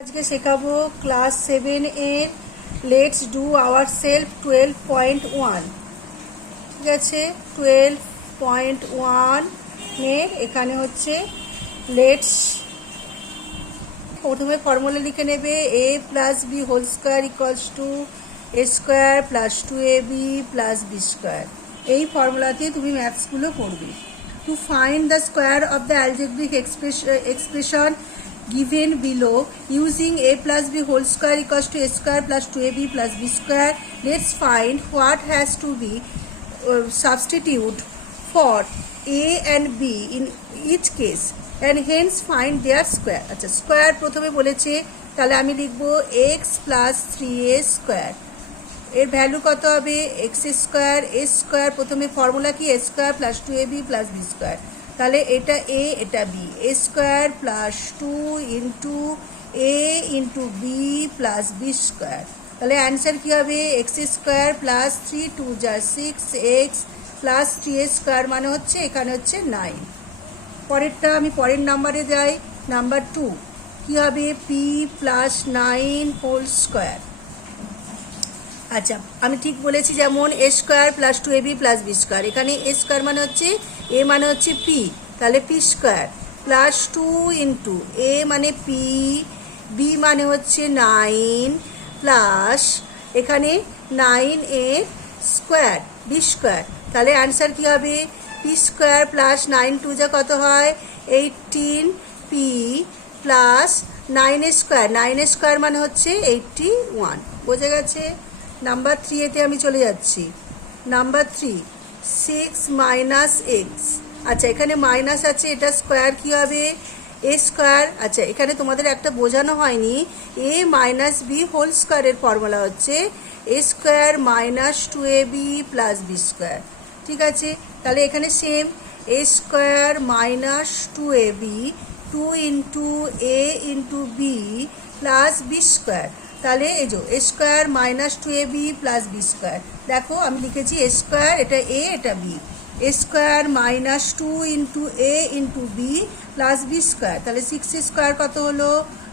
আজকে শেখাবো ক্লাস 7 এর লেটস ডু আওয়ারসেলফ 12.1। ঠিক আছে, 12.1 এর এখানে হচ্ছে লেটস প্রথমে ফর্মুলা লিখে নেবে a plus B whole square equals to a square plus 2ab plus B square. এই ফর্মুলাতে তুমি ম্যাথসগুলো করবে। To find the square of the algebraic expression given below using a plus b whole square equals to a square plus 2ab plus b square, let's find what has to be substitute for a and b in each case and hence find their square। আচ্ছা, square প্রথমে বলেছে, তাহলে আমি লিখব x plus 3a square। এর value কত হবে? X square. এ square প্রথমে ফর্মুলা কি? A square plus 2ab plus B square. তাহলে এটা এ এটা b, a square plus 2 into A into B plus B square. তাহলে অ্যান্সার কী হবে? এক্স স্কোয়ার প্লাস 3 2 যা 6x প্লাস 3a স্কোয়ার মানে হচ্ছে এখানে হচ্ছে 9। পরেরটা আমি পরের নাম্বারে যাই, নাম্বার 2 কী হবে? P plus 9 whole square. আচ্ছা, আমি ঠিক বলেছি, যেমন a square plus 2ab plus B square. এখানে এ স্কোয়ার মানে হচ্ছে এ মানে হচ্ছে পি, তাহলে পি স্কোয়ার প্লাস 2 ইন্টু এ মানে পি, বি মানে হচ্ছে 9 প্লাস এখানে 9 এর স্কোয়ার বি স্কোয়ার। তাহলে অ্যান্সার কী হবে? পি স্কোয়ার প্লাস 9 2 যা কত হয়? 18 পি প্লাস 9 স্কোয়ার। 9 স্কোয়ার মানে হচ্ছে 81। বোঝা গেছে? নাম্বার 3 এতে আমি চলে যাচ্ছি। Number 3 6 minus x. আচ্ছা, এখানে মাইনাস আছে, এটা স্কোয়ার কী হবে? A square. আচ্ছা, এখানে তোমাদের একটা বোঝানো হয়নি, এ মাইনাস বি হোল স্কোয়ারের ফর্মুলা হচ্ছে a square minus 2ab plus B square. ঠিক আছে, তাহলে এখানে সেম এ স্কোয়ার মাইনাস 2ab 2 ইন্টু এ into B plus B square. তাহলে এই যে a square minus 2ab plus B square. দেখো আমি লিখেছি এ স্কোয়ার, এটা এ এটা b, a square minus 2 into A into B plus B square. তাহলে 6 স্কোয়ার কত হলো?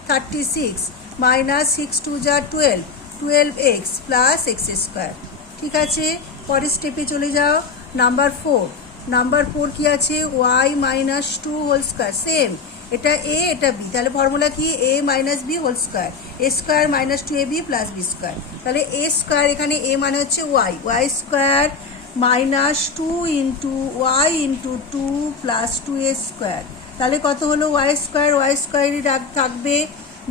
36 মাইনাস 6 2 যা 12 12x প্লাস এক্স স্কোয়ার। ঠিক আছে, পরের স্টেপে চলে যাও। নাম্বার 4 নাম্বার 4 কী আছে? Y minus 2 whole square. Same, এটা এ এটা বি, তাহলে ফর্মুলা কি? A minus B whole square, A square minus 2ab plus B square. তাহলে এ স্কোয়ার এখানে এ মানে হচ্ছে Y, Y square minus 2 into Y into 2 plus 2a square. তাহলে কত হলো? ওয়াই স্কোয়ারই থাকবে,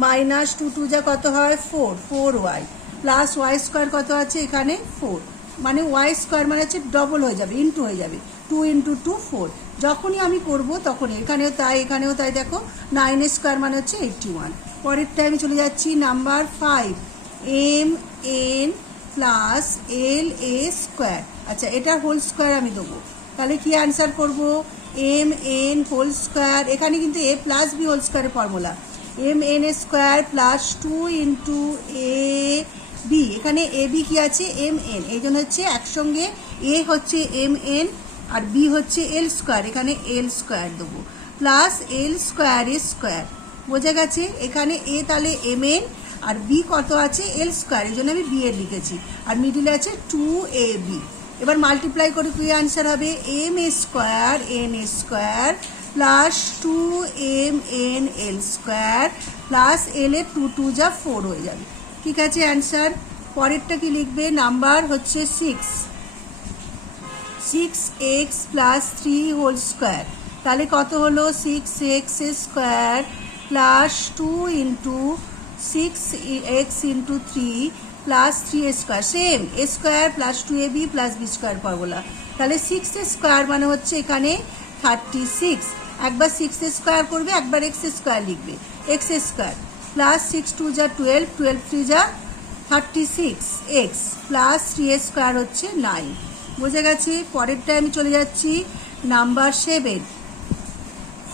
মাইনাস 2 2 যা কত হয়? 4y প্লাস ওয়াই স্কোয়ার কত আছে এখানে? 4, মানে ওয়াই স্কোয়ার মানে হচ্ছে ডবল হয়ে যাবে, ইন্টু হয়ে যাবে, 2 ইন্টু 2 4। যখনই আমি করব তখন এখানেও তাই এখানেও তাই। দেখো 9 স্কোয়ার মানে হচ্ছে 81। পরেরটা আমি চলে যাচ্ছি। Number 5 M N plus L এ স্কোয়ার। আচ্ছা, এটা হোল স্কোয়ার আমি দেবো, তাহলে কি অ্যান্সার করব? M N whole square. এখানে কিন্তু এ প্লাস বি হোল স্কোয়ারের formula M N square plus 2 into A B. এখানে এ বি কী আছে? এম এন, এই জন্য হচ্ছে একসঙ্গে এ হচ্ছে এম এন আর বি হচ্ছে এল স্কোয়ার, এখানে এল স্কোয়ার দেবো প্লাস এল স্কোয়ার এ স্কোয়ার। বোঝা গেছে? এখানে এ তাহলে এম এন আর বি কত আছে? এল স্কোয়ার, এই জন্য আমি বি এর লিখেছি, আর মিডিলে আছে 2ab। এবার মাল্টিপ্লাই করে কি আনসার হবে? M square n square plus 2m n l square plus l এর 2 2 যা 4 হয়ে যাবে। ঠিক আছে, অ্যান্সার। পরেরটা কি লিখবে? নাম্বার হচ্ছে 6x প্লাস 3 হোল স্কোয়ার। তাহলে কত হলো? 6x square plus 2 into 6x into 3 plus 3 square. Same, এ square plus 2ab plus B square formula. তাহলে 6 স্কোয়ার মানে হচ্ছে এখানে 36। একবার 6 স্কোয়ার করবে, একবার এক্স স্কোয়ার লিখবে, এক্স স্কোয়ার প্লাস 6 2 যা 12 12 3 যা 36x প্লাস 3a স্কোয়ার হচ্ছে 9। বোঝা গেছে? পরেরটায় আমি চলে যাচ্ছি। Number 7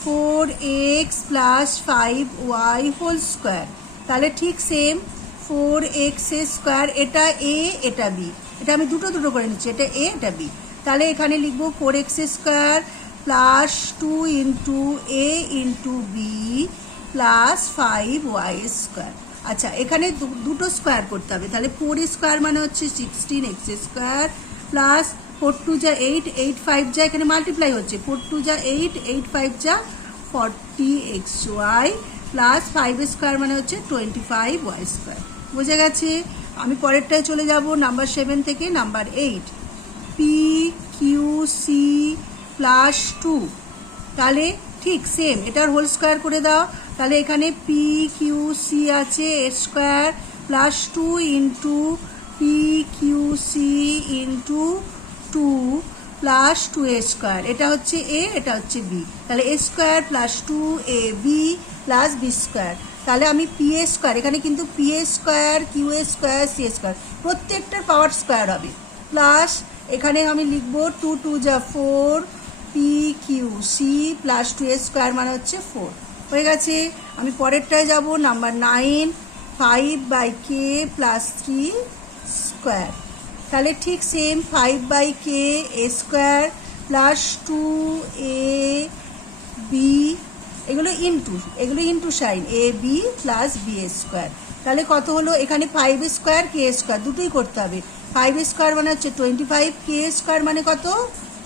4x plus 5y whole square. তাহলে ঠিক সেম, 4x স্কোয়ার, এটা এ এটা বি, এটা আমি দুটো দুটো করে নিচ্ছি, এটা এ এটা বি। তাহলে এখানে লিখবো 4x স্কোয়ার প্লাস 2 ইন্টু এ into B plus 5y square. আচ্ছা, এখানে দুটো স্কোয়ার করতে হবে, তাহলে 4 স্কোয়ার মানে হচ্ছে 16x স্কোয়ার প্লাস 4 2 যা 8, 8 5 যা এখানে মাল্টিপ্লাই হচ্ছে, 4 2 যা 8, 8 5 যা 40xy প্লাস 5 স্কোয়ার মানে হচ্ছে 25y স্কোয়ার। বুঝে গেছে? আমি পরেরটায় চলে যাব নাম্বার 7 থেকে number 8। P Q c plus 2, তাহলে ঠিক সেম এটার হোল স্কোয়ার করে দাও। তাহলে এখানে পি কিউ সি আছে A square plus 2 into P Q C into 2 plus 2a square. এটা হচ্ছে এ, এটা হচ্ছে বি, তাহলে A square plus 2ab plus B square. তাহলে আমি পি এ স্কোয়ার, এখানে কিন্তু P A square, Q A square, C A square প্রত্যেকটার পাওয়ার স্কোয়ার হবে, প্লাস এখানে আমি লিখবো 2 2 যা 4 p Q c plus 2a square মানে হচ্ছে 4। হয়ে গেছে। আমি পরেরটায় যাব নাম্বার 9, 5/k প্লাস 3 স্কোয়ার। তাহলে ঠিক সেম 5/k এ স্কোয়ার প্লাস 2ab, এগুলো into sign A B plus B square. তাহলে কত হলো? এখানে 5 স্কোয়ার কে স্কোয়ার দুটোই করতে হবে। 5 স্কোয়ার মানে হচ্ছে 25, কে স্কোয়ার মানে কত?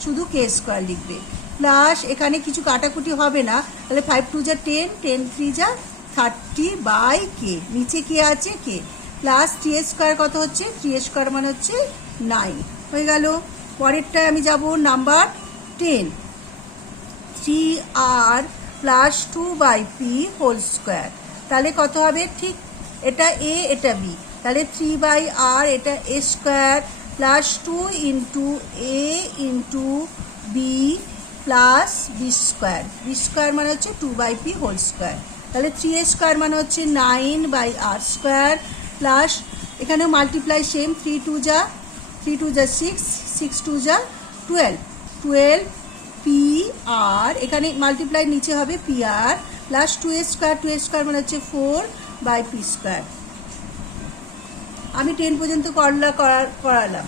শুধু কে স্কোয়ার লিখবে, প্লাস এখানে কিছু কাটাকুটি হবে না, তাহলে 5 2 যা 10, 10 3 যা 30/k, নিচে কে আছে কে, প্লাস 3 স্কোয়ার কত হচ্ছে? 3 স্কোয়ার মানে হচ্ছে 9। হয়ে গেল। পরেরটায় আমি যাব number 10, 3r plus 2/p whole square. তাহলে কত হবে? ঠিক এটা এ এটা বি, তাহলে 3/r এটা A square plus 2 into A into B plus B square. B square মানে হচ্ছে 2/p হোল স্কোয়ার। তাহলে 3a স্কোয়ার মানে হচ্ছে 9/r স্কোয়ার প্লাস এখানে মাল্টিপ্লাই সেম, 3 2 যা 6, 6 2 যা 12 পি আর, এখানে মাল্টিপ্লাই নিচে হবে P R plus 2a square মানে হচ্ছে 4/p স্কোয়ার। আমি 10 পর্যন্ত করালাম।